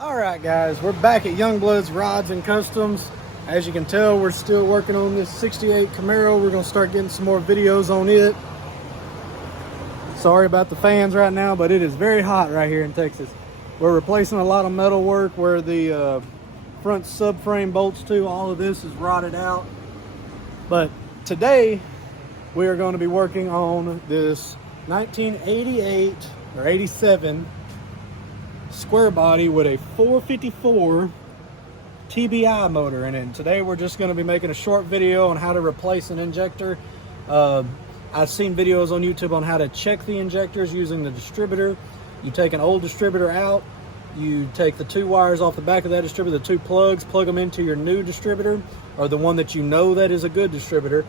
All right, guys, we're back at Youngblood's Rods and Customs. As you can tell, we're still working on this 68 Camaro. We're gonna start getting some more videos on it. Sorry about the fans right now, but it is very hot right here in Texas. We're replacing a lot of metal work where the front subframe bolts to. All of this is rotted out. But today, we are going to be working on this 1988 or 87 square body with a 454 TBI motor in it. And today we're just going to be making a short video on how to replace an injector. I've seen videos on YouTube on how to check the injectors using the distributor. You take an old distributor out, you take the two wires off the back of that distributor, the two plugs, plug them into your new distributor, or the one that you know that is a good distributor.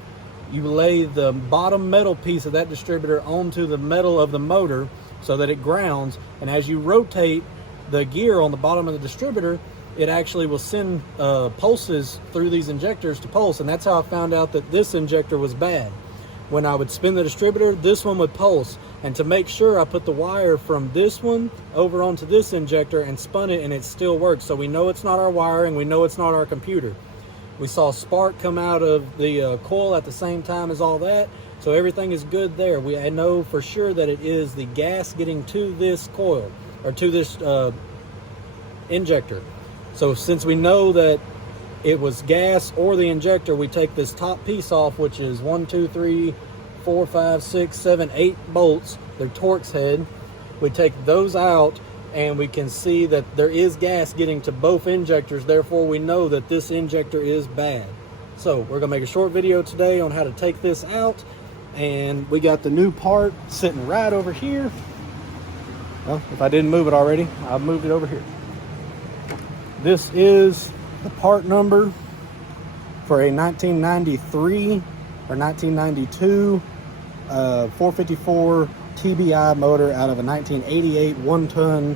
You lay the bottom metal piece of that distributor onto the metal of the motor so that it grounds, and as you rotate the gear on the bottom of the distributor, it actually will send pulses through these injectors to pulse. And that's how I found out that this injector was bad. When I would spin the distributor, this one would pulse, and to make sure, I put the wire from this one over onto this injector and spun it, and it still works. So we know it's not our wiring, we know it's not our computer. We saw spark come out of the coil at the same time as all that, so everything is good there. I know for sure that it is the gas getting to this coil, or to this injector. So since we know that it was gas or the injector, we take this top piece off, which is 1, 2, 3, 4, 5, 6, 7, 8 bolts. They're Torx head. We take those out, and we can see that there is gas getting to both injectors. Therefore, we know that this injector is bad. So we're gonna make a short video today on how to take this out, and we got the new part sitting right over here. Well, if I didn't move it already, I've moved it over here. This is the part number for a 1993 or 1992 454 TBI motor out of a 1988 one-ton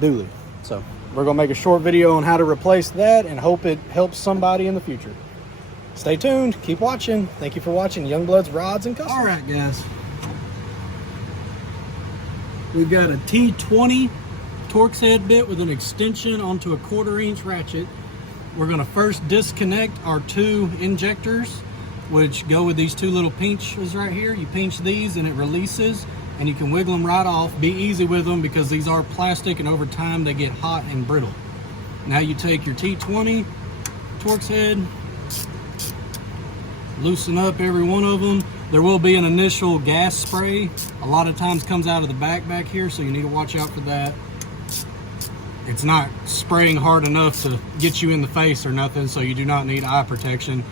dually. So we're gonna make a short video on how to replace that and hope it helps somebody in the future. Stay tuned, keep watching. Thank you for watching Youngblood's Rods and Customs. All right, guys. We've got a T20 Torx head bit with an extension onto a 1/4-inch ratchet. We're gonna first disconnect our two injectors, which go with these two little pinches right here. You pinch these and it releases, and you can wiggle them right off. Be easy with them because these are plastic, and over time they get hot and brittle. Now you take your T20 Torx head, loosen up every one of them. There will be an initial gas spray. A lot of times comes out of the back here, so you need to watch out for that. It's not spraying hard enough to get you in the face or nothing, so you do not need eye protection,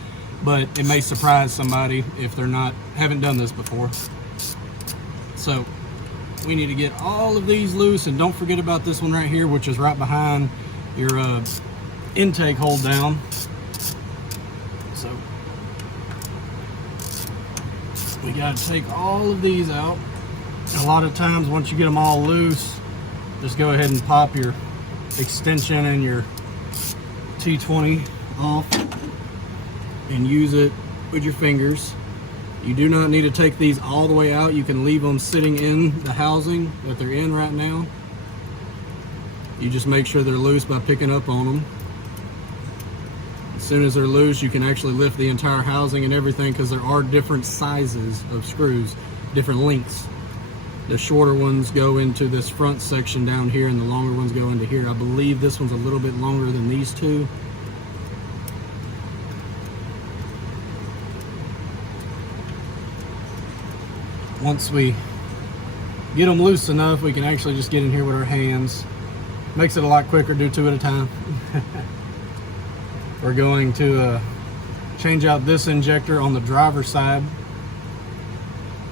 but it may surprise somebody if they're haven't done this before. So we need to get all of these loose, and don't forget about this one right here, which is right behind your intake hold down. So we got to take all of these out. And a lot of times once you get them all loose, just go ahead and pop your extension and your T20 off and use it with your fingers. You do not need to take these all the way out. You can leave them sitting in the housing that they're in right now. You just make sure they're loose by picking up on them. As soon as they're loose, you can actually lift the entire housing and everything, because there are different sizes of screws, different lengths. The shorter ones go into this front section down here, and the longer ones go into here. I believe this one's a little bit longer than these two. Once we get them loose enough, we can actually just get in here with our hands. Makes it a lot quicker, do two at a time. We're going to change out this injector on the driver's side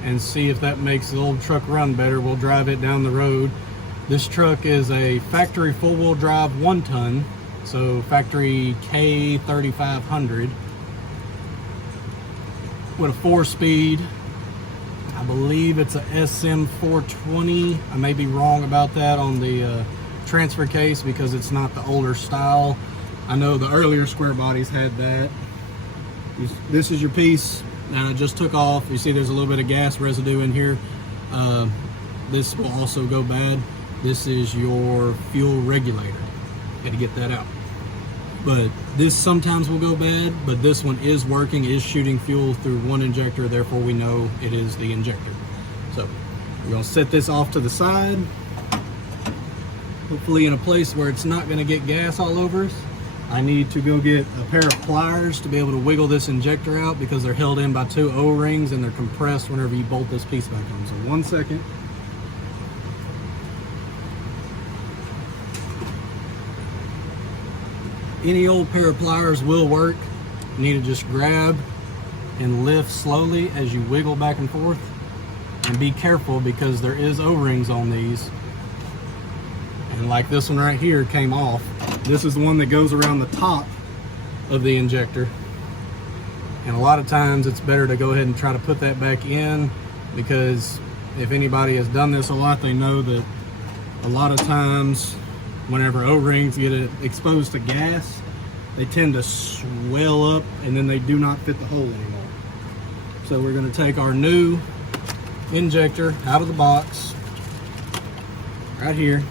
and see if that makes the old truck run better. We'll drive it down the road. This truck is a factory full-wheel drive 1-ton, so factory K3500 with a 4-speed. I believe it's a SM420. I may be wrong about that on the transfer case because it's not the older style. I know the earlier square bodies had that. This is your piece that I just took off. You see there's a little bit of gas residue in here. This will also go bad. This is your fuel regulator. Had to get that out. But this sometimes will go bad, but this one is working, is shooting fuel through one injector, therefore we know it is the injector. So we're gonna set this off to the side, hopefully in a place where it's not gonna get gas all over us. I need to go get a pair of pliers to be able to wiggle this injector out because they're held in by 2 O-rings and they're compressed whenever you bolt this piece back on. So 1 second. Any old pair of pliers will work. You need to just grab and lift slowly as you wiggle back and forth. And be careful because there is O-rings on these. And like this one right here came off. This is the one that goes around the top of the injector. And a lot of times it's better to go ahead and try to put that back in, because if anybody has done this a lot, they know that a lot of times whenever O-rings get exposed to gas, they tend to swell up and then they do not fit the hole anymore. So we're going to take our new injector out of the box right here.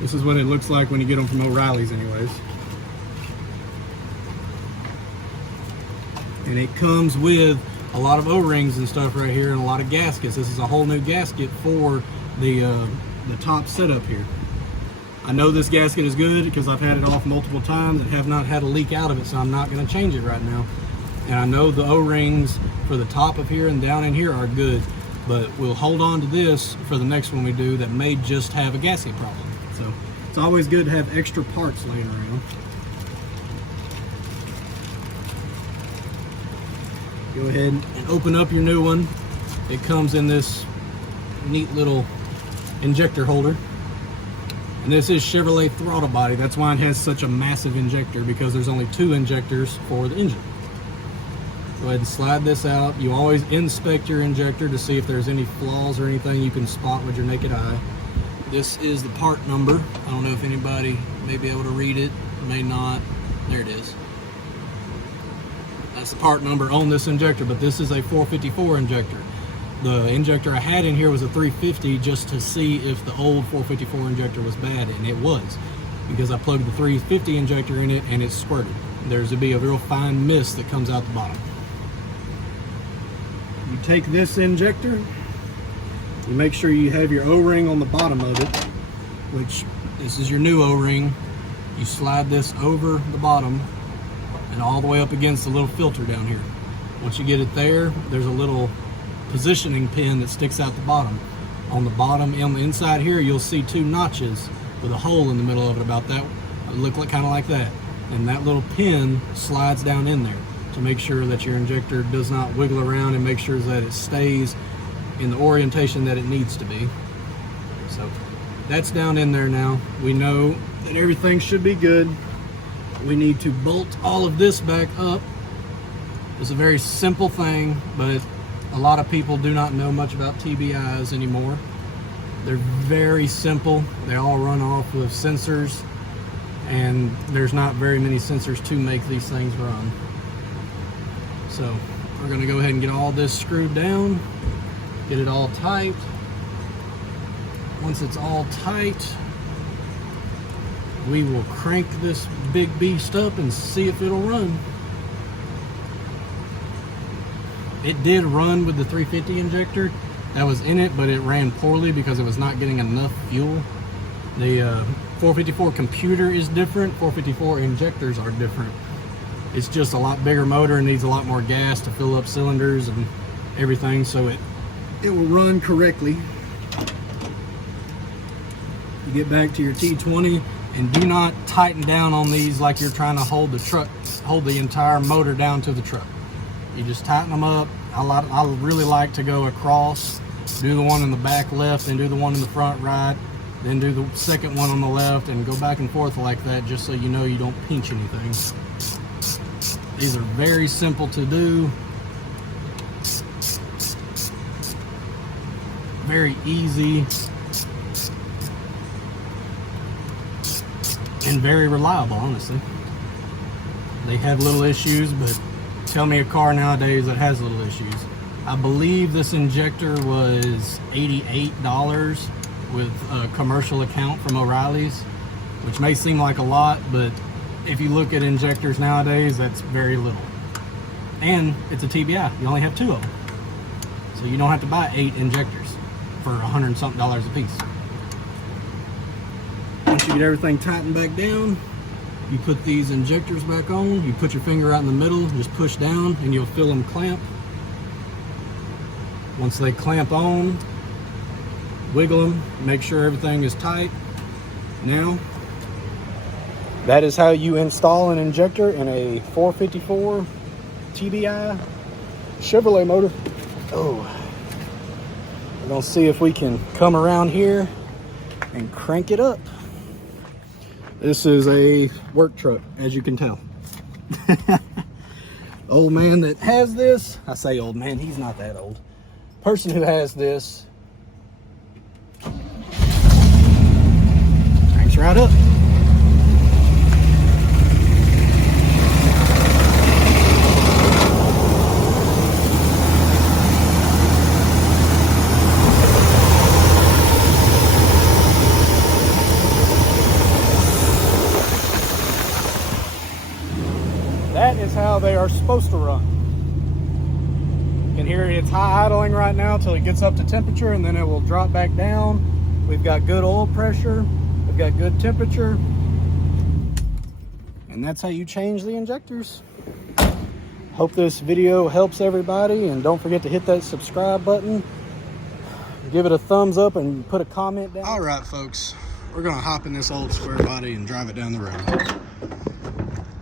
This is what it looks like when you get them from O'Reilly's anyways. And it comes with a lot of O-rings and stuff right here and a lot of gaskets. This is a whole new gasket for the top setup here. I know this gasket is good because I've had it off multiple times and have not had a leak out of it, so I'm not going to change it right now. And I know the O-rings for the top of here and down in here are good, but we'll hold on to this for the next one we do that may just have a gasket problem. So it's always good to have extra parts laying around. Go ahead and open up your new one. It comes in this neat little injector holder. And this is Chevrolet throttle body. That's why it has such a massive injector, because there's only 2 injectors for the engine. Go ahead and slide this out. You always inspect your injector to see if there's any flaws or anything you can spot with your naked eye. This is the part number. I don't know if anybody may be able to read it, may not. There it is. That's the part number on this injector, but this is a 454 injector. The injector I had in here was a 350 just to see if the old 454 injector was bad, and it was, because I plugged the 350 injector in it and it squirted. There's to be a real fine mist that comes out the bottom. You take this injector, you make sure you have your O-ring on the bottom of it, which this is your new O-ring. You slide this over the bottom and all the way up against the little filter down here. Once you get it there, there's a little positioning pin that sticks out the bottom. On the bottom, on the inside here, you'll see 2 notches with a hole in the middle of it about that. It look like kind of like that. And that little pin slides down in there to make sure that your injector does not wiggle around and make sure that it stays in the orientation that it needs to be. So that's down in there now. We know that everything should be good. We need to bolt all of this back up. It's a very simple thing, but a lot of people do not know much about TBIs anymore. They're very simple. They all run off of sensors, and there's not very many sensors to make these things run. So we're going to go ahead and get all this screwed down, get it all tight. Once it's all tight, we will crank this big beast up and see if it'll run. It did run with the 350 injector that was in it, but it ran poorly because it was not getting enough fuel. The 454 computer is different. 454 injectors are different. It's just a lot bigger motor and needs a lot more gas to fill up cylinders and everything, so it will run correctly. You get back to your T20 and do not tighten down on these like you're trying to hold the entire motor down to the truck. You just tighten them up. I really like to go across, do the one in the back left, and do the one in the front right, then do the second one on the left, and go back and forth like that, just so you know you don't pinch anything. These are very simple to do, very easy, and very reliable, honestly. They have little issues, but tell me a car nowadays that has little issues. I believe this injector was $88 with a commercial account from O'Reilly's. which may seem like a lot, but if you look at injectors nowadays, that's very little. And it's a TBI. You only have 2 of them. So you don't have to buy 8 injectors for $100 and something a piece. Once you get everything tightened back down, you put these injectors back on. You put your finger out in the middle, just push down, and you'll feel them clamp. Once they clamp on, wiggle them, make sure everything is tight. Now, that is how you install an injector in a 454 TBI Chevrolet motor. Oh, we're gonna see if we can come around here and crank it up. This is a work truck, as you can tell. Old man that has this, I say old man, he's not that old. Person who has this cranks right up. That is how they are supposed to run. You can hear it's high idling right now till it gets up to temperature, and then it will drop back down. We've got good oil pressure, we've got good temperature, and that's how you change the injectors. Hope this video helps everybody, and don't forget to hit that subscribe button. Give it a thumbs up and put a comment down. All right, folks, we're gonna hop in this old square body and drive it down the road.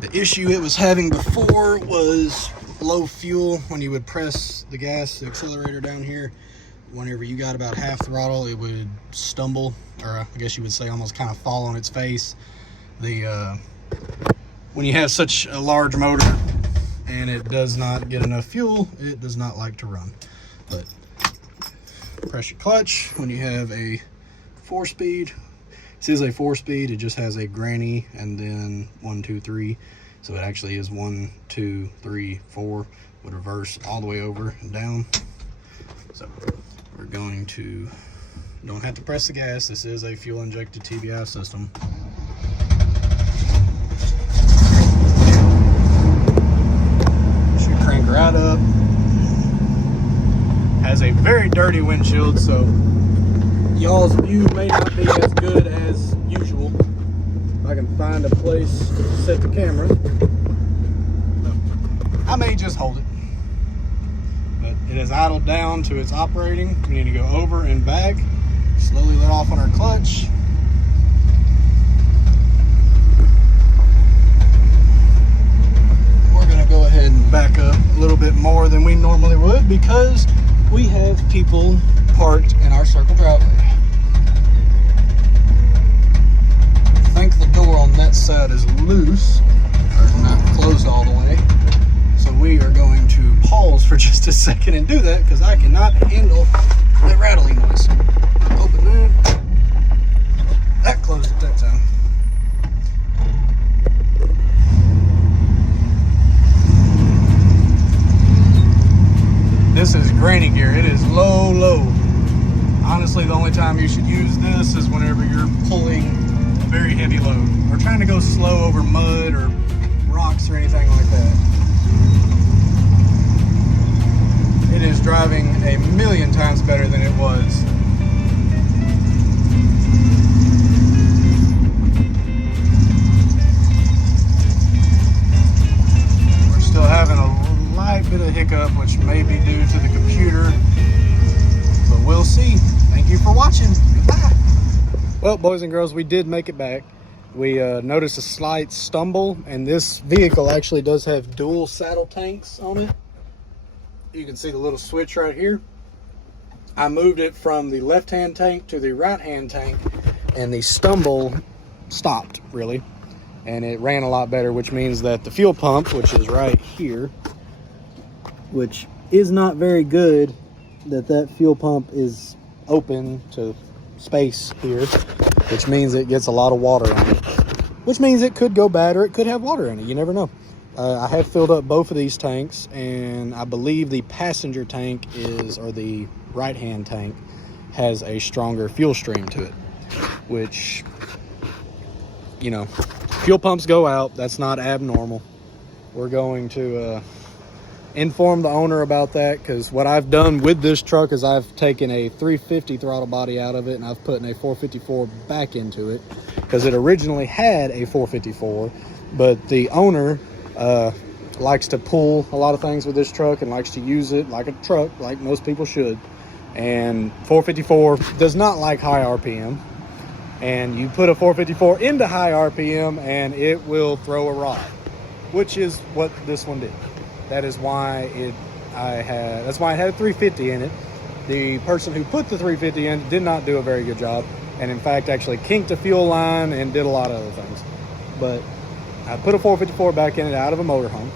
The issue it was having before was low fuel. When you would press the gas, the accelerator down here, whenever you got about half throttle, it would stumble, or I guess you would say almost kind of fall on its face. When you have such a large motor and it does not get enough fuel, it does not like to run. But press your clutch when you have a 4-speed. This is a 4-speed, it just has a granny and then 1, 2, 3. So it actually is 1, 2, 3, 4, would reverse all the way over and down. So we're going to, don't have to press the gas. This is a fuel injected TBI system. Should crank right up. Has a very dirty windshield, so y'all's view may not be as good as usual. If I can find a place to set the camera, I may just hold it. But it is idled down to its operating. We need to go over and back. Slowly let off on our clutch. We're gonna go ahead and back up a little bit more than we normally would because we have people parked in our circle driveway. I think the door on that side is loose, or not closed all the way. So we are going to pause for just a second and do that because I cannot handle that rattling noise. Open that. That closed it that time. This is granny gear. It is low, low. Honestly, the only time you should use this is whenever you're pulling a very heavy load or trying to go slow over mud or rocks or anything like that. It is driving a million times better than it was. We're still having a light bit of hiccup, which may be due to the computer, but we'll see. Thank you for watching. Goodbye. Well, boys and girls, we did make it back. We noticed a slight stumble, and this vehicle actually does have dual saddle tanks on it. You can see the little switch right here. I moved it from the left-hand tank to the right-hand tank, and the stumble stopped, really. And it ran a lot better, which means that the fuel pump, which is right here, which is not very good, that fuel pump is open to space here, which means it gets a lot of water on it, which means it could go bad or it could have water in it. You never know. I have filled up both of these tanks, and I believe the passenger tank or the right-hand tank has a stronger fuel stream to it, which you know, fuel pumps go out. That's not abnormal. We're going to inform the owner about that, because what I've done with this truck is I've taken a 350 throttle body out of it and I've put in a 454 back into it, because it originally had a 454, but the owner likes to pull a lot of things with this truck and likes to use it like a truck, like most people should. And 454 does not like high RPM, and you put a 454 into high RPM and it will throw a rod, which is what this one did. That is why that's why it had a 350 in it. The person who put the 350 in did not do a very good job, and in fact actually kinked a fuel line and did a lot of other things. But I put a 454 back in it out of a motorhome.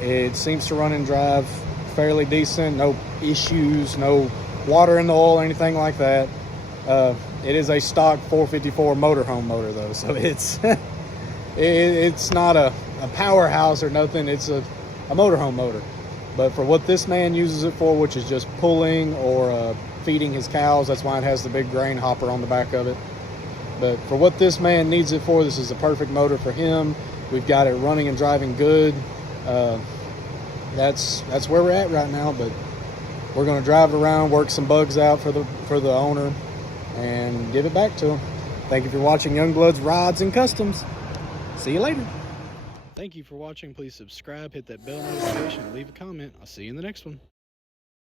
It seems to run and drive fairly decent, no issues, no water in the oil or anything like that. It is a stock 454 motorhome motor though, so it's it's not a powerhouse or nothing. It's a motorhome motor. But for what this man uses it for, which is just pulling or feeding his cows, that's why it has the big grain hopper on the back of it. But for what this man needs it for, this is the perfect motor for him. We've got it running and driving good. That's where we're at right now, but we're going to drive it around, work some bugs out for the owner, and give it back to him. Thank you for watching Youngbloods Rods and Customs. See you later. Thank you for watching. Please subscribe, hit that bell notification, and leave a comment. I'll see you in the next one.